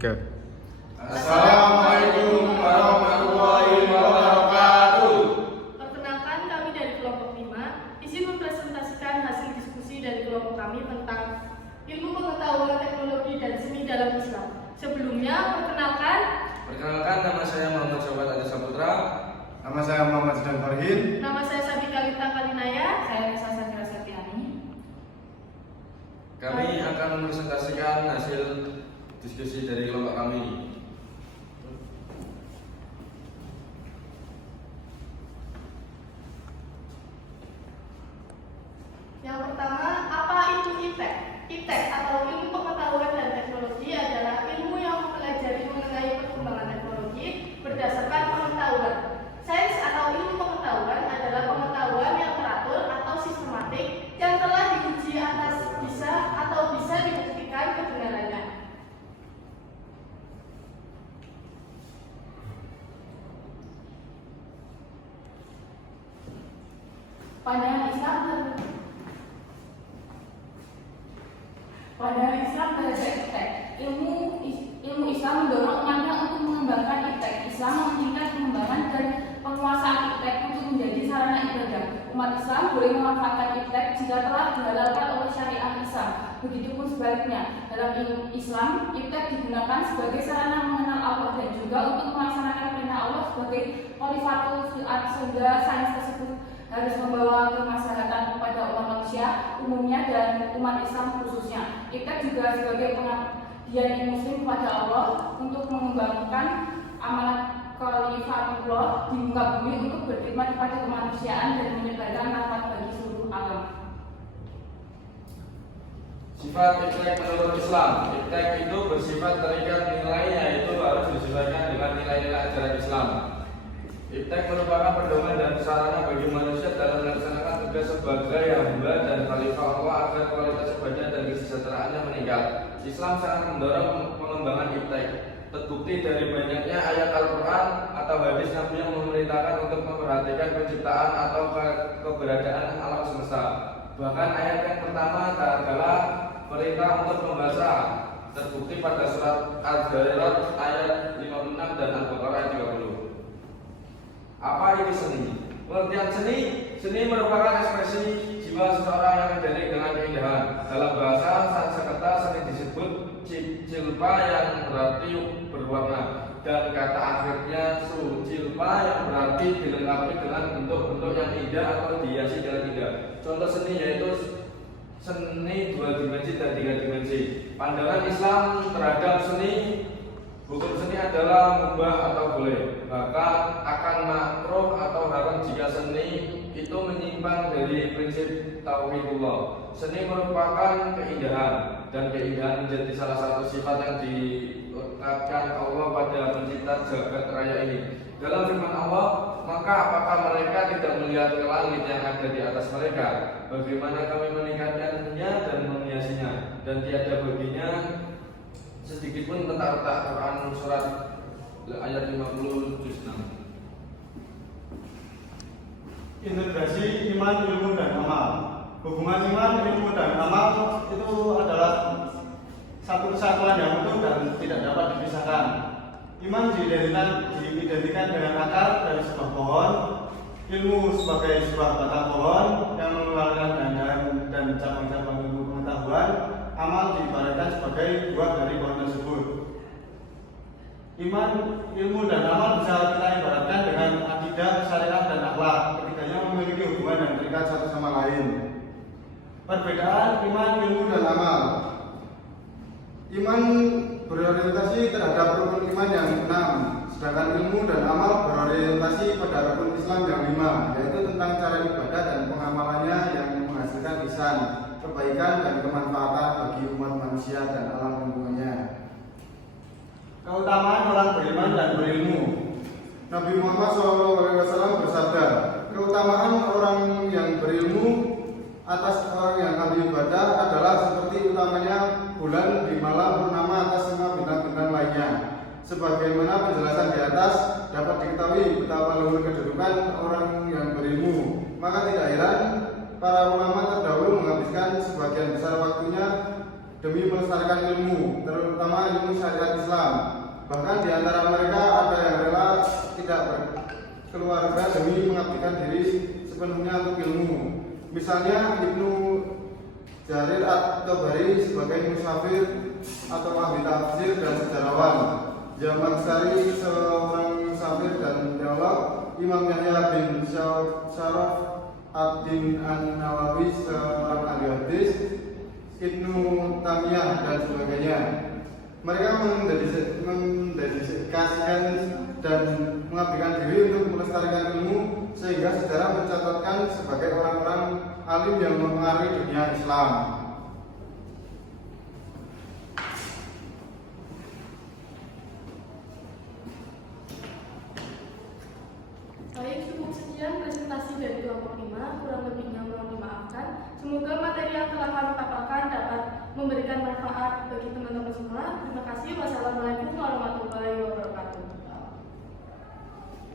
Oke. Assalamualaikum warahmatullahi wabarakatuh. Perkenalkan, kami dari kelompok 5 izin mempresentasikan hasil diskusi dari kelompok kami tentang ilmu pengetahuan teknologi dan seni dalam Islam. Sebelumnya, perkenalkan, Nama saya Muhammad Sobat Adi Saputra. Nama saya Muhammad Zidan Farhin. nama saya Sabika Lita Kalinaya. Saya Nesa Sakira Setiani. Kami akan mempresentasikan hasil diskusi dari kelompok kami. Yang pertama, apa itu IPTEK? IPTEK atau ilmu pengetahuan dan teknologi adalah ilmu yang mempelajari mengenai perkembangan teknologi berdasarkan pengetahuan. Sains atau ilmu pengetahuan adalah pengetahuan yang teratur atau sistematik yang telah diuji atas bisa atau bisa dibuktikan kebenarannya. Pandangan Islam terhadap IPTEK. Ilmu Islam mendorong umatnya untuk mengembangkan IPTEK. Islam mementingkan pengembangan dan penguasaan IPTEK untuk menjadi sarana ibadah. Umat Islam boleh memanfaatkan IPTEK jika telah dihalalkan oleh syariat Islam. Begitupun sebaliknya, dalam Islam, IPTEK digunakan sebagai sarana mengenal Allah dan juga untuk melaksanakan perintah Allah sebagai khalifatul fi'at, sehingga sains tersebut harus membawa kemaslahatan kepada umat manusia umumnya dan umat Islam khususnya. IPTEK juga sebagai pengabdian muslim kepada Allah untuk mengembangkan amanat khalifatullah di muka bumi untuk berkhidmat kepada kemanusiaan dan menyebarkan manfaat bagi seluruh alam. Sifat IPTEK menurut Islam. IPTEK itu bersifat terikat nilai, yaitu harus disesuaikan dengan nilai-nilai ajaran Islam. IPTEK merupakan pedoman dan sarana bagi manusia dalam melaksanakan tugas sebagai hamba dan khalifah Allah agar kualitas ibadah dan kesejahteraannya meningkat. Islam sangat mendorong pengembangan IPTEK. Terbukti dari banyaknya ayat Al-Quran atau hadis Nabi yang memerintahkan untuk memperhatikan penciptaan atau keberadaan alam semesta. Bahkan ayat yang pertama adalah perintah untuk membaca. Terbukti pada surat Al-Zariyat ayat 56 dan Al-Baqarah ayat 30. Apa itu seni? Pengertian seni merupakan ekspresi jiwa seseorang yang identik dengan keindahan. Dalam bahasa Sanskerta, seni disebut cilpa yang berarti berwarna, dan kata akhirnya cilpa yang berarti dilengkapi dengan bentuk-bentuk yang indah atau dihiasi dengan indah. Contoh seni yaitu seni 2 dimensi dan 3 dimensi. Pandangan Islam terhadap seni, hukum seni adalah mubah atau boleh, bahkan akan makruh atau haram jika seni itu menyimpang dari prinsip tauhidullah. Seni merupakan keindahan, dan keindahan menjadi salah satu sifat yang diletakkan Allah pada pencipta jagat raya ini. Dalam firman Allah, maka apakah mereka tidak melihat ke langit yang ada di atas mereka, bagaimana kami meningkatkannya dan menghiasinya, dan tiada baginya sedikit pun letak-letak. Quran surat ayat 50 juz 6. Integrasi iman, ilmu, dan amal. Hubungan iman, ilmu, dan amal itu adalah satu kesatuan yang utuh dan tidak dapat dipisahkan. Iman diidentikan dengan akar dari sebuah pohon, ilmu sebagai sebuah batang pohon yang mengeluarkan dahan dan cabang-cabang ilmu pengetahuan. Amal diibaratkan sebagai buah dari pohon tersebut. Iman, ilmu, dan amal bisa kita ibaratkan dengan akidah, syariat, dan akhlak. Ketiganya memiliki hubungan yang terikat satu sama lain. Perbedaan iman, ilmu, dan amal. Iman berorientasi terhadap rukun iman yang 6, sedangkan ilmu dan amal berorientasi pada rukun Islam yang 5, yaitu tentang cara ibadah dan pengamalannya yang menghasilkan ihsan, kebaikan, dan kemanfaatan bagi umat manusia dan alam lingkungannya. Keutamaan orang beriman dan berilmu. Nabi Muhammad SAW bersabda, keutamaan orang yang berilmu atas orang yang ahli ibadah adalah seperti utamanya bulan di malam purnama atas semua bintang-bintang lainnya. Sebagaimana penjelasan di atas dapat diketahui betapa luhur kedudukan orang yang berilmu, maka tidak heran para ulama terdahulu menghabiskan sebagian besar waktunya demi melestarikan ilmu, terutama ilmu syariat Islam. Bahkan di antara mereka ada yang rela tidak berkeluarga demi mengabdikan diri sepenuhnya untuk ilmu. Misalnya Ibnu Jarir at-Tabari sebagai musafir atau ahli tafsir dan sejarawan, Jamal Sari seorang musafir dan teolog, Imam Yahya bin Syaraf ad-Din an-Nawawi seorang ahli hadis, Ibnu Tamiyah dan sebagainya. Mereka mendedikasikan dan mengabdikan diri untuk melestarikan ilmu sehingga sejarah mencatatkan sebagai orang-orang alim yang mempengaruhi dunia Islam. Baik, cukup sekian presentasi dari kelompok 5, kurang lebihnya mohon dimaafkan. Semoga materi yang telah kami paparkan dapat memberikan manfaat bagi teman-teman semua. Terima kasih. Wassalamualaikum